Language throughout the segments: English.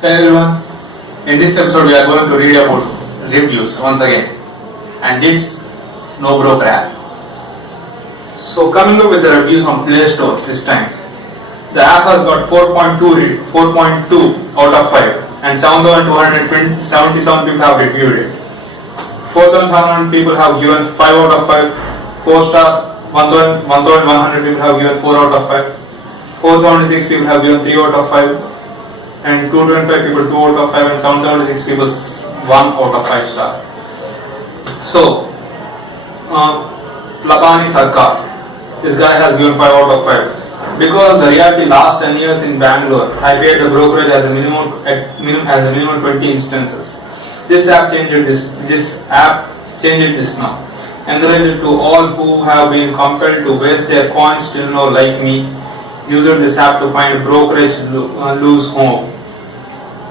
Hey everyone, in this episode we are going to read about reviews once again, and it's No Broker app. So coming up with the reviews on Play Store this time, the app has got 4.2 out of 5 and 7,277 people have reviewed it. 4,700 people have given 5 out of 5, 4 star, 1,100 people have given 4 out of 5, 476 people have given 3 out of 5, and 225 people 2 out of 5, and 776 people 1 out of 5 star. So, Labani Sarkar, this guy has given 5 out of 5. Because the reality last 10 years in Bangalore, I paid the brokerage as a minimum 20 instances. This app changed this now. Encouraged to all who have been compelled to waste their coins till now, like me, used this app to find brokerage lose home.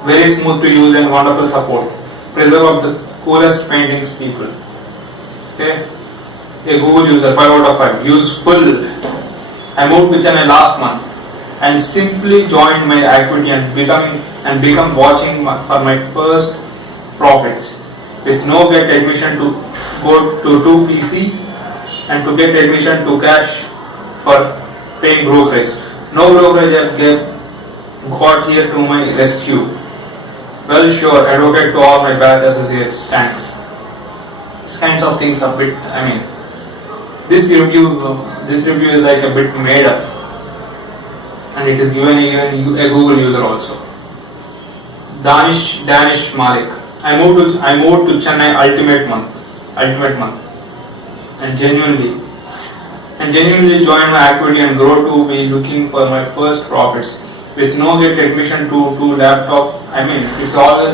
Very smooth to use and wonderful support. Preserve of the coolest paintings people. Okay. A Google user, 5 out of 5. Useful. I moved to Chennai last month and simply joined my activity and become watching for my first profits with no get admission to go to 2PC and to get admission to cash for paying brokerage. No brokerage have got here to my rescue. Well, sure, advocate to all my batch associates. Thanks. This kinds of things a bit. This review is like a bit made up, and it is given even a Google user also. Danish Malik. I moved to Chennai ultimate month, and genuinely joined my activity and grow to be looking for my first profits with no get admission to laptop. It's always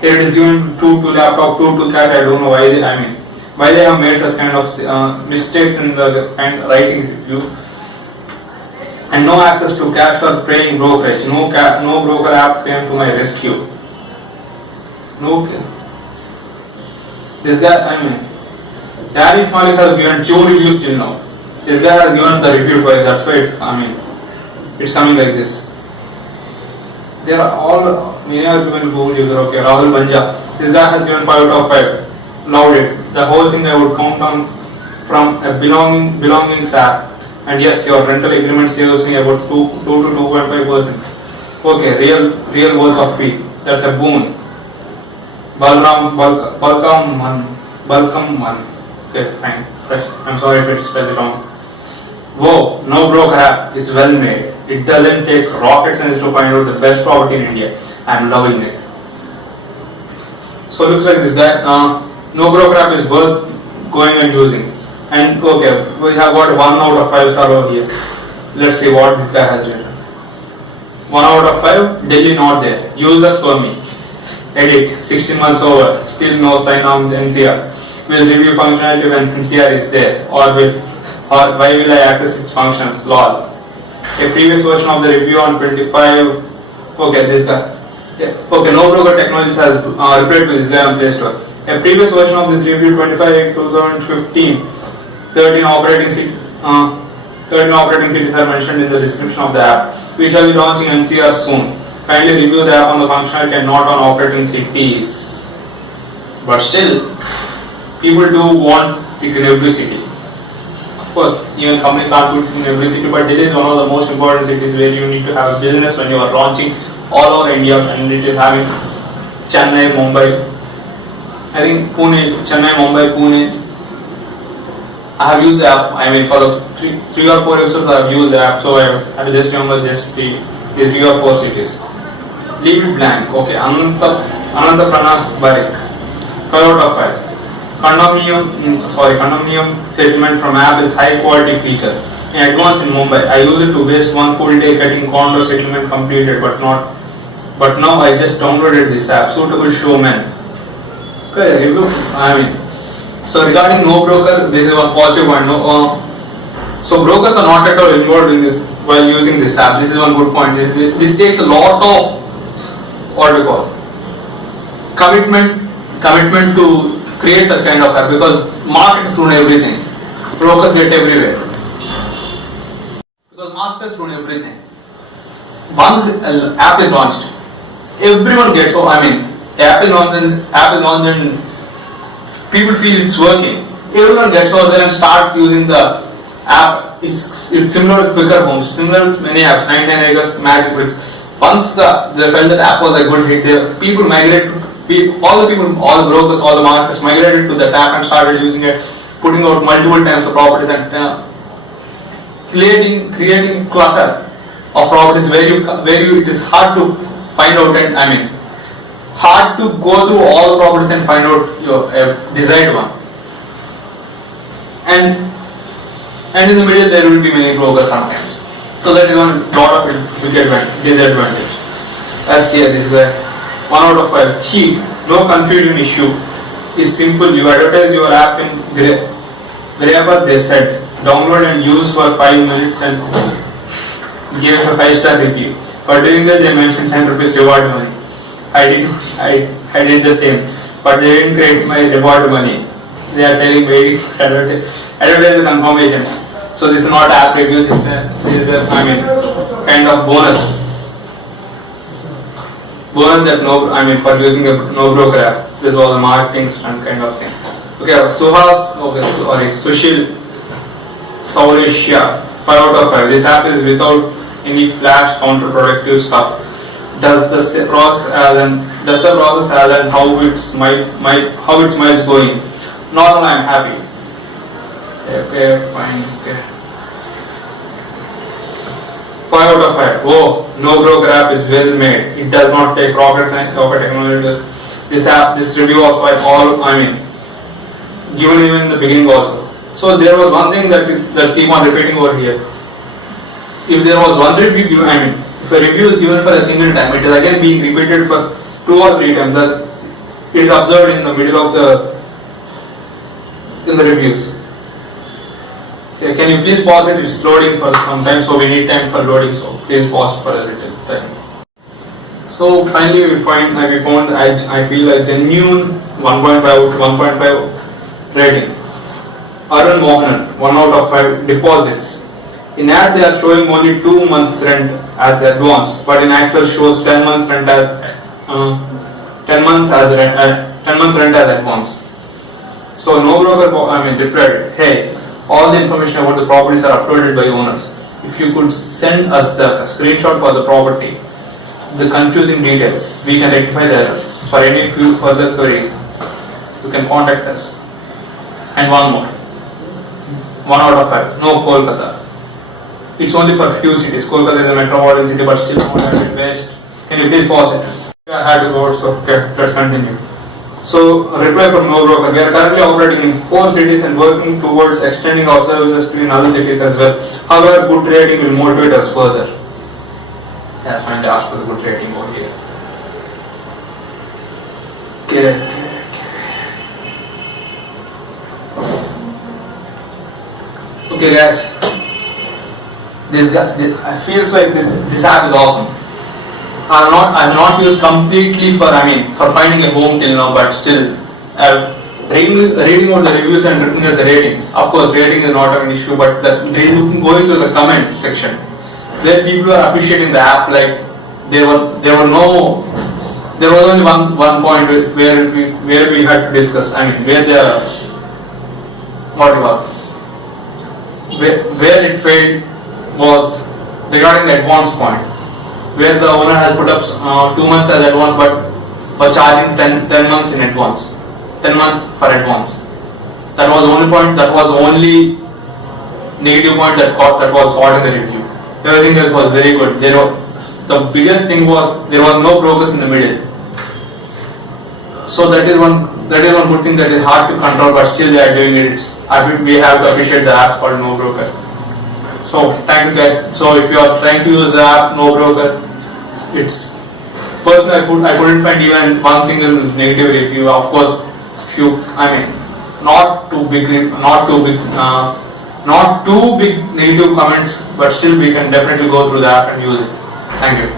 here it is given to laptop, to cash. I don't know why they have made such kind of mistakes in the writing review. And no access to cash for paying brokerage. No broker app came to my rescue. This guy, Danish Malik has given 2 reviews till now. This guy has given the review twice. That's why it's coming like this. There are many are given Google user. Okay, Rahul Banja. This guy has given 5 out of 5. Loved it. The whole thing I would count on from a belongings app. And yes, your rental agreement saves me about 2 to 2.5%. Okay, real worth of fee. That's a boon. Balkam Man. Okay, fine. Fresh. I'm sorry if I spelled it wrong. Whoa, No Broker app is well made. It doesn't take rocket science to find out the best property in India. I'm loving it. So it looks like this guy. No Broker app is worth going and using. And okay, we have got 1 out of 5 star over here. Let's see what this guy has written. 1 out of 5. Delhi not there. Users for me. Edit. 16 months over. Still no sign on the NCR. Will review functionality when NCR is there, or why will I access its functions? Lol. A previous version of the review on 25. Okay, this guy. Okay, No Broker Technologies has replied to this guy on Play Store. A previous version of this review 25/2015. 13 operating cities are mentioned in the description of the app. We shall be launching NCR soon. Kindly review the app on the functionality and not on operating cities. But still, people do want it in every city. Of course, even company can't put it in every city, but Delhi is one of the most important cities where you need to have a business when you are launching all over India, and it is having Chennai, Mumbai. I think Chennai, Mumbai, Pune. I have used the app. For the 3 or 4 episodes I have used the app, so I will just remember just the 3 or 4 cities. Leave it blank. Okay, Ananta Pranas Barik. 5 out of 5. Condominium settlement from app is high quality feature. In advance in Mumbai, I used it to waste 1 full day getting condo settlement completed, but now I just downloaded this app. Suitable showman. Okay, so regarding No Broker, this is one positive one. So brokers are not at all involved in this while using this app. This is one good point. This takes a lot of commitment to create such kind of app, because markets run everything. Brokers get everywhere. Because markets run everything. Once the app is launched, everyone gets, oh, I mean, Apple launch and people feel it's working. Everyone gets over there and starts using the app. It's similar to Quicker Homes, similar to many apps, 99 Acres, Magic Bricks. Once they felt that app was a good hit, people migrated, all the brokers, all the marketers migrated to that app and started using it, putting out multiple times of properties and creating clutter of properties where it is hard to find out, and I mean hard to go through all the properties and find out your desired one. And in the middle there will be many brokers sometimes. So that is one lot of disadvantage. As here, this is where 1 out of 5. Cheap, no confusion issue. Is simple. You advertise your app in wherever they said. Download and use for 5 minutes and give a 5-star review. For doing that, they mentioned 10 rupees reward money. I did the same, but they didn't create my reward money. They are telling me advertise the confirmations. So this is not app review. This is I mean kind of bonus that for using a no broker app. This was a marketing stunt kind of thing. Okay, Sushil Saurishya, 5 out of 5. This app is without any flash counterproductive stuff. Does the process and how it's going? Normal, I'm happy. Okay, fine. Okay. 5 out of 5. Oh, no broker app is well made. It does not take rocket science, rocket technology. This review of given even in the beginning also. So there was one thing let's keep on repeating over here. If there was one review given, if a review is given for a single time, it is again being repeated for 2 or 3 times. That it is observed in the middle of the reviews. Okay, can you please pause it? It's loading for some time, so we need time for loading. So please pause it for a little time. So finally, we found I feel a genuine 1.5 out of 1.5 rating. Arun Mohanan, 1 out of 5 deposits. In ads, they are showing only 2 months rent as advance, but in actual shows 10 months rent as 10 months rent as advance. So no broker replied, hey, all the information about the properties are uploaded by owners. If you could send us the screenshot for the property, the confusing details, we can rectify the error. For any further queries, you can contact us. And one more. 1 out of 5. No Kolkata. It's only for few cities. Kolkata is a metropolitan city, but still not at best. Can you please pause it? I had to go, so okay, let's continue. So, reply from no broker. We are currently operating in 4 cities and working towards extending our services to in other cities as well. However, good rating will motivate us further. That's fine. I asked for the good rating over here. Okay. Okay, guys. I feel like this app is awesome. I've not used completely for finding a home till now, but still reading out the reviews and looking at the rating. Of course, rating is not an issue, but going to the comments section where people are appreciating the app. Like there was only one point where we had to discuss. Where it failed was regarding the advance point, where the owner has put up 2 months as advance, but charging 10 months in advance, 10 months for advance. That was the only point. That was the only negative point that was caught in the review. Everything else was very good. The biggest thing was there was no brokers in the middle. So that is one good thing that is hard to control, but still they are doing it. We have to appreciate the app called No Broker. So thank you guys. So if you are trying to use the app No Broker, it's personally I couldn't find even one single negative review. Of course, not too big negative comments, but still we can definitely go through the app and use it. Thank you.